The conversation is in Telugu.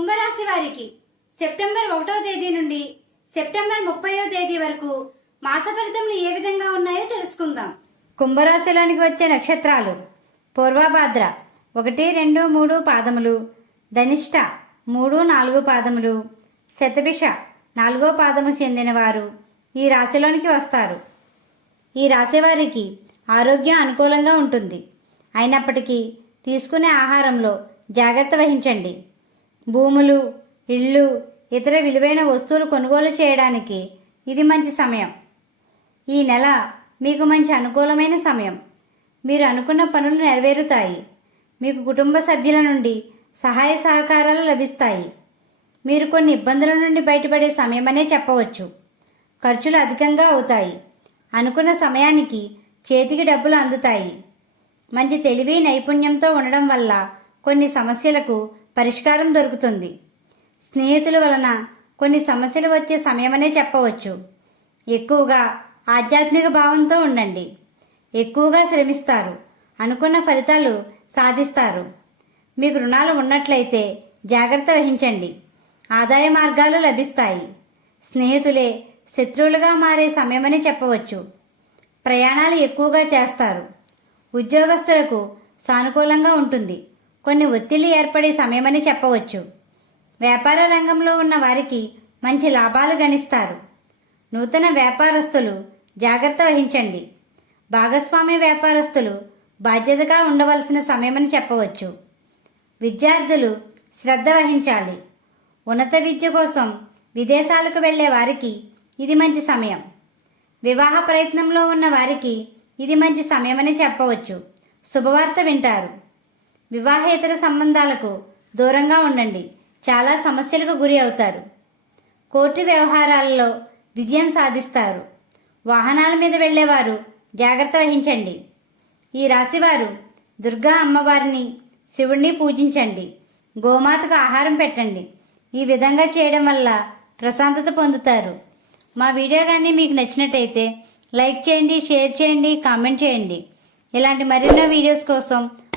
కుంభరాశి వారికి సెప్టెంబర్ ఒకటో తేదీ నుండి సెప్టెంబర్ ముప్పయో తేదీ వరకు మాస ఫలితములు ఏ విధంగా ఉన్నాయో తెలుసుకుందాం. కుంభరాశిలోనికి వచ్చే నక్షత్రాలు పూర్వభాద్ర ఒకటి రెండు మూడు పాదములు ధనిష్ట మూడు నాలుగు పాదములు శతభిష నాలుగో పాదము చెందినవారు ఈ రాశిలోనికి వస్తారు. ఈ రాశి వారికి ఆరోగ్యం అనుకూలంగా ఉంటుంది. అయినప్పటికీ తీసుకునే ఆహారంలో జాగ్రత్త వహించండి. భూములు ఇళ్ళు ఇతర విలువైన వస్తువులు కొనుగోలు చేయడానికి ఇది మంచి సమయం. ఈ నెల మీకు మంచి అనుకూలమైన సమయం. మీరు అనుకున్న పనులు నెరవేరుతాయి. మీకు కుటుంబ సభ్యుల నుండి సహాయ సహకారాలు లభిస్తాయి. మీరు కొన్ని ఇబ్బందుల నుండి బయటపడే సమయమనే చెప్పవచ్చు. ఖర్చులు అధికంగా అవుతాయి. అనుకున్న సమయానికి చేతికి డబ్బులు అందుతాయి. మంచి తెలివి నైపుణ్యంతో ఉండడం వల్ల కొన్ని సమస్యలకు పరిష్కారం దొరుకుతుంది. స్నేహితుల వలన కొన్ని సమస్యలు వచ్చే సమయమనే చెప్పవచ్చు. ఎక్కువగా ఆధ్యాత్మిక భావంతో ఉండండి. ఎక్కువగా శ్రమిస్తారు. అనుకున్న ఫలితాలు సాధిస్తారు. మీకు రుణాలు ఉన్నట్లయితే జాగ్రత్త వహించండి. ఆదాయ మార్గాలు లభిస్తాయి. స్నేహితులే శత్రువులుగా మారే సమయమని చెప్పవచ్చు. ప్రయాణాలు ఎక్కువగా చేస్తారు. ఉద్యోగస్తులకు సానుకూలంగా ఉంటుంది. కొన్ని ఒత్తిళ్ళు ఏర్పడే సమయమని చెప్పవచ్చు. వ్యాపార రంగంలో ఉన్న వారికి మంచి లాభాలు గణిస్తారు. నూతన వ్యాపారస్తులు జాగ్రత్త వహించండి. భాగస్వామ్య వ్యాపారస్తులు బాధ్యతగా ఉండవలసిన సమయమని చెప్పవచ్చు. విద్యార్థులు శ్రద్ధ వహించాలి. ఉన్నత విద్య కోసం విదేశాలకు వెళ్ళే వారికి ఇది మంచి సమయం. వివాహ ప్రయత్నంలో ఉన్న వారికి ఇది మంచి సమయమని చెప్పవచ్చు. శుభవార్త వింటారు. వివాహేతర సంబంధాలకు దూరంగా ఉండండి. చాలా సమస్యలకు గురి అవుతారు. కోర్టు వ్యవహారాలలో విజయం సాధిస్తారు. వాహనాల మీద వెళ్ళేవారు జాగ్రత్త వహించండి. ఈ రాశివారు దుర్గా అమ్మవారిని శివుణ్ణి పూజించండి. గోమాతకు ఆహారం పెట్టండి. ఈ విధంగా చేయడం వల్ల ప్రశాంతత పొందుతారు. మా వీడియో కానీ మీకు నచ్చినట్టయితే లైక్ చేయండి షేర్ చేయండి కామెంట్ చేయండి. ఇలాంటి మరెన్నో వీడియోస్ కోసం